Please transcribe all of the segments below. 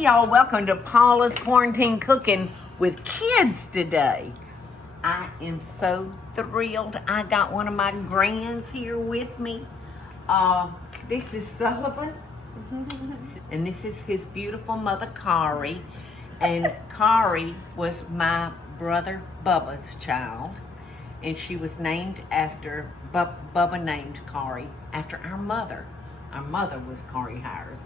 Hey y'all, welcome to Paula's Quarantine Cooking with Kids today. I am so thrilled. I got one of my grands here with me. This is Sullivan, and this is his beautiful mother, Kari. And Kari was my brother Bubba's child, and she was named after, Bubba named Kari after our mother. Our mother was Kari Hires,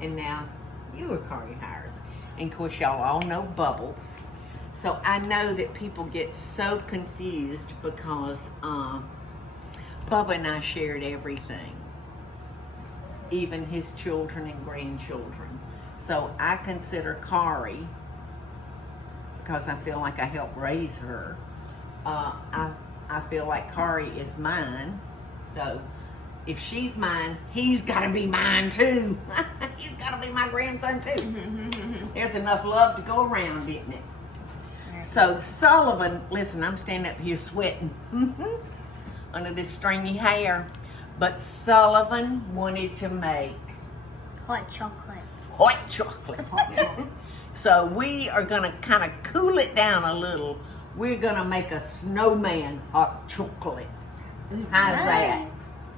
and now you are Kari Hires. And of course, y'all all know Bubbles. So I know that people get so confused because Bubba and I shared everything, even his children and grandchildren. So I consider Kari, because I feel like I helped raise her, I feel like Kari is mine. So if she's mine, he's got to be mine too. He's got to be my grandson too. There's enough love to go around, isn't it? So Sullivan, listen, I'm standing up here sweating under this stringy hair, but Sullivan wanted to make hot chocolate. Hot chocolate. So we are gonna kind of cool it down a little. We're gonna make a snowman hot chocolate. How's that?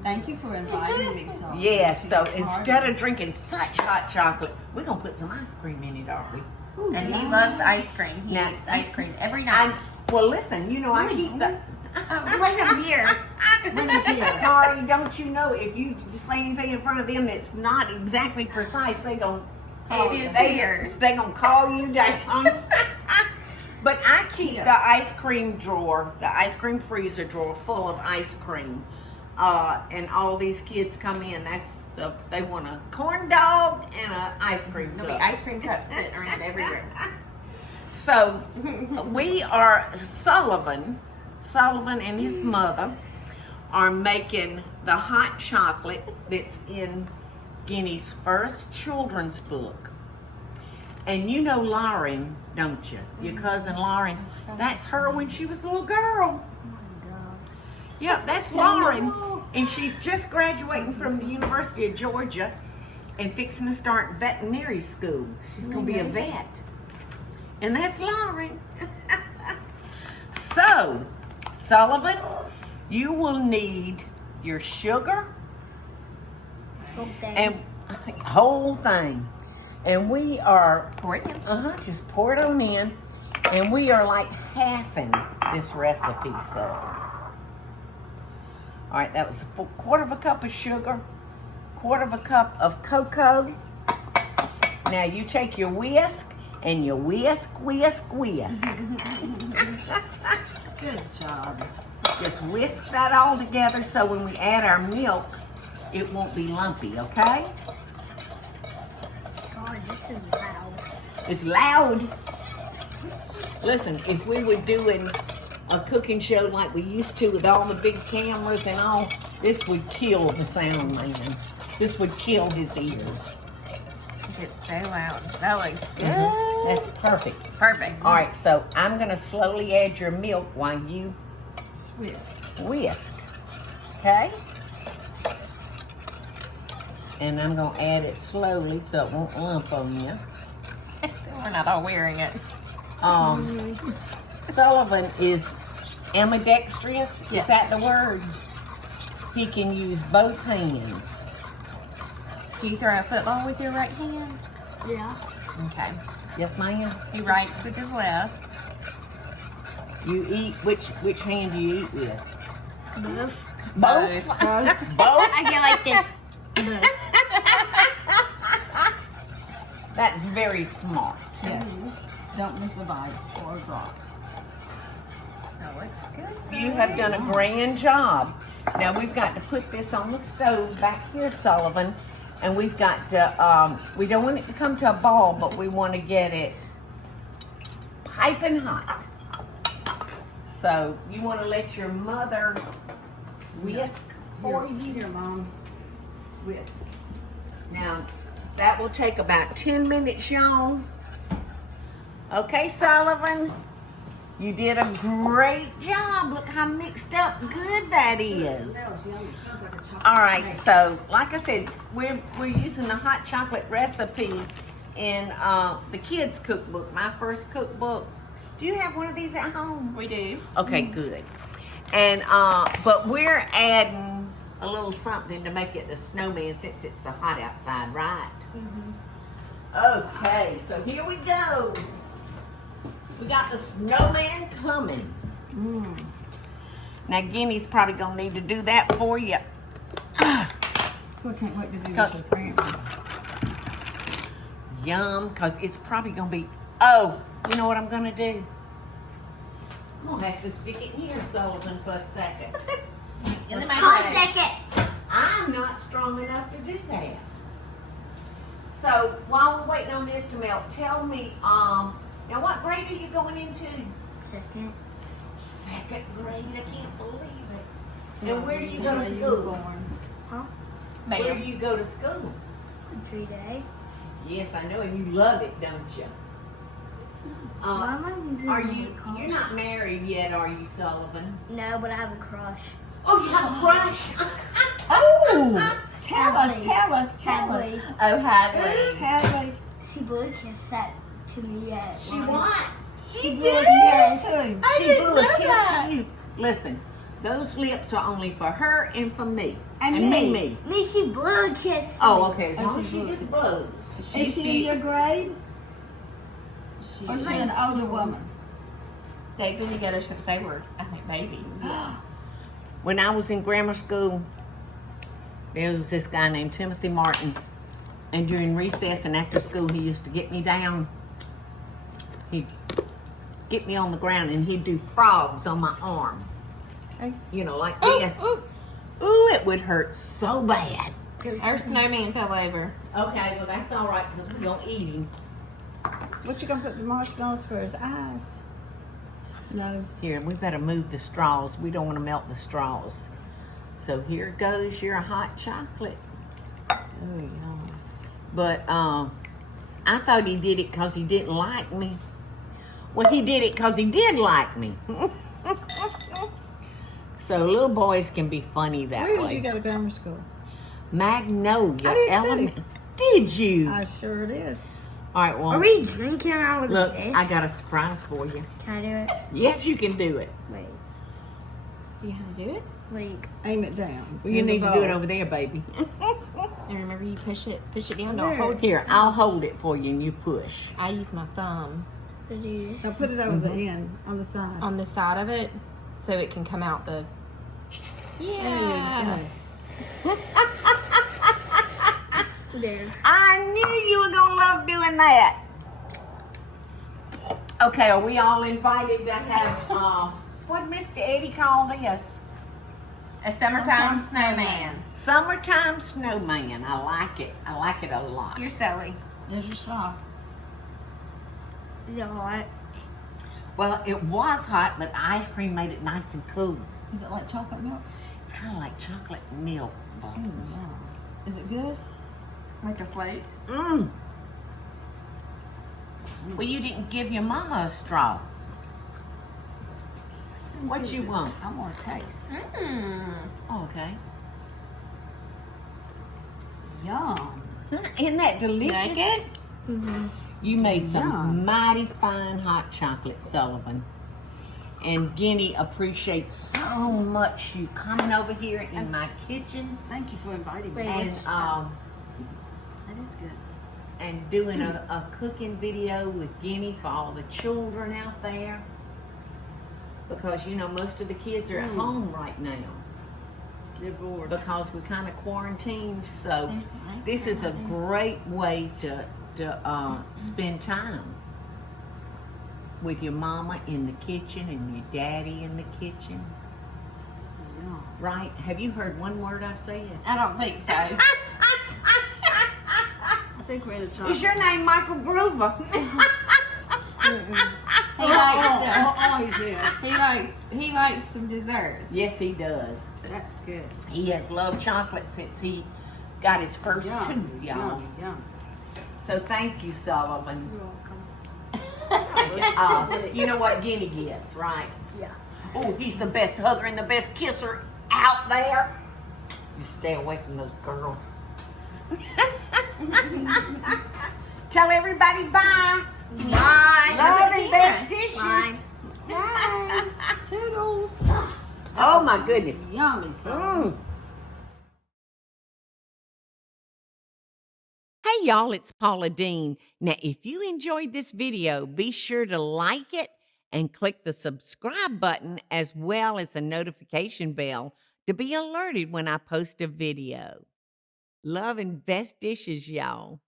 Thank you for inviting me, so. Yeah, so instead of drinking such hot chocolate, we're gonna put some ice cream in it, aren't we? Ooh, And yeah. he loves ice cream. He Now- eats ice cream every night. Well, listen, you know, I keep the... Like a beer. When he's here. Kari, don't you know, if you say anything in front of them that's not exactly precise, they gonna they gonna call you down. But I keep the ice cream drawer, the ice cream freezer drawer full of ice cream. And all these kids come in, they want a corn dog and an ice cream There'll cup. be ice cream cups sitting around every room. So we are, Sullivan and his mother are making the hot chocolate that's in Guinea's first children's book. And you know Lauren, don't you? Your cousin Lauren. That's her when she was a little girl. Yep, that's Lauren. And she's just graduating from the University of Georgia and fixing to start veterinary school. She's going to be a vet. And that's Lauren. So, Sullivan, you will need your sugar and whole thing. And we are just pour it on in. And we are like halving this recipe, so. All right, that was a quarter of a cup of sugar, quarter of a cup of cocoa. Now you take your whisk and you whisk. Good job. Just whisk that all together so when we add our milk, it won't be lumpy, okay? God, this is loud. It's loud. Listen, if we were doing a cooking show like we used to with all the big cameras and all, this would kill the sound man. This would kill his ears. It's so loud. That looks good. That's perfect. Perfect. All right, so I'm gonna slowly add your milk while you Whisk. whisk, okay? And I'm gonna add it slowly so it won't lump on you. So we're not all wearing it. Sullivan is ambidextrous. Is Yes. that the word? He can use both hands. Do you throw a football with your right hand? Yeah. Okay. Yes, ma'am. He writes with his left. You eat, which hand do you eat with? Both. Both? Both? I get like this. That's very smart. Yes. Don't miss a bite or a drop. That looks good. You have done a grand job. Now we've got to put this on the stove back here, Sullivan, and we've got to, we don't want it to come to a ball, but we want to get it piping hot. So you want to let your mother whisk for you. Here, Mom. Whisk. Now that will take about 10 minutes, y'all. Okay, Sullivan, you did a great job. Look how mixed up good that is. It smells yummy. It smells like a chocolate All right, cake. so like I said, we're using the hot chocolate recipe in the kids' cookbook, my first cookbook. Do you have one of these at home? We do. Okay, good. And but we're adding a little something to make it the snowman since it's so hot outside, right? Okay, so here we go. We got the snowman coming. Now Guinea's probably gonna need to do that for you. I can't wait to do this with Francie. Yum, cause it's probably gonna be. Oh, you know what I'm gonna do? I'm gonna have to stick it in here, Sullivan, for a second. In the microwave. I'm not strong enough to do that. So while we're waiting on this to melt, tell me, now what grade are you going into? Second. Second grade. I can't believe it. And where do you go to school? Huh? Where do you go to school? 3-day. Yes, I know, and you love it, don't you? Why am I using Are my you? card? You're not married yet, are you, Sullivan? No, but I have a crush. Oh, you have a crush? Oh! Tell us. Hadley. Oh, Hadley. Hadley. She blew a kiss that to me at She lunch. what? She blew Did a yes kiss. to him. I She didn't blew a know kiss that. to you. Listen, those lips are only for her and for me. And me. me. Me, she blew a kiss. to Oh, me. okay. As Oh, long as she she blew just blows. Is she in your grade? She's Or is she an older woman? They've been together since they were, I think, babies. When I was in grammar school, there was this guy named Timothy Martin. And during recess and after school, he used to get me down. He'd get me on the ground and he'd do frogs on my arm. You know, like this. Ooh, it would hurt so bad. Our snowman fell over. Okay, well that's all right because we're gonna eat him. What you gonna put the marshmallows for his eyes? No. Here, we better move the straws. We don't want to melt the straws. So here goes your hot chocolate. Oh, yeah. But I thought he did it because he didn't like me. Well, he did it because he did like me. So little boys can be funny that Where way. did you go to grammar school? Magnolia I did too. Element. Did you? I sure did. All right, well, Are we drinking out of look, this? I got a surprise for you. Can I do it? Yes, you can do it. Wait. Do you know how to do it? Like, Aim it down. You in the need to do it bowl. over there, baby. And remember, you push it down. Don't Where? hold it. Here, I'll hold it for you and you push. I use my thumb to do this. Now put it over the end, on the side. on the side of it so it can come out the. There you Yeah. go. There. I knew you were gonna love doing that. Okay, are we all invited to have what Mr. Eddie call this? A summertime snowman. Summertime snowman. I like it. I like it a lot. You're silly. There's your straw. Is it hot? Well, it was hot, but the ice cream made it nice and cool. Is it like chocolate milk? It's kind of like chocolate milk balls. Is it good? Like a float. Mmm. Well, you didn't give your mama a straw. What you want? I want to taste. Mmm. Okay. Yum. Isn't that delicious? Like it? Mm-hmm. You made some Yum. mighty fine hot chocolate, Sullivan. And Guinea appreciates so much you coming over here in my kitchen Thank you for inviting me. Wait. and That is good. and doing a cooking video with Guinea for all the children out there. Because you know most of the kids are at home right now They're bored. because we kind of quarantined. So There's some ice this cream is a out there. great way to spend time with your mama in the kitchen and your daddy in the kitchen. Yum. Right? Have you heard one word I've said? I don't think so. I think we're in a chocolate. Is your name Michael Groover? He likes he's here. he likes some dessert. Yes, he does. That's good. He has loved chocolate since he got his first tooth, y'all. Yum. So thank you, Sullivan. You're welcome. You know what Guinea gets, right? Yeah. Oh, he's the best hugger and the best kisser out there. You stay away from those girls. Tell everybody bye. Bye. Love and best dishes. Bye. Bye. Toodles. Oh my goodness. Yummy, so. Mm. Hey y'all, it's Paula Deen. Now, if you enjoyed this video, be sure to like it and click the subscribe button as well as the notification bell to be alerted when I post a video. Love and best dishes, y'all.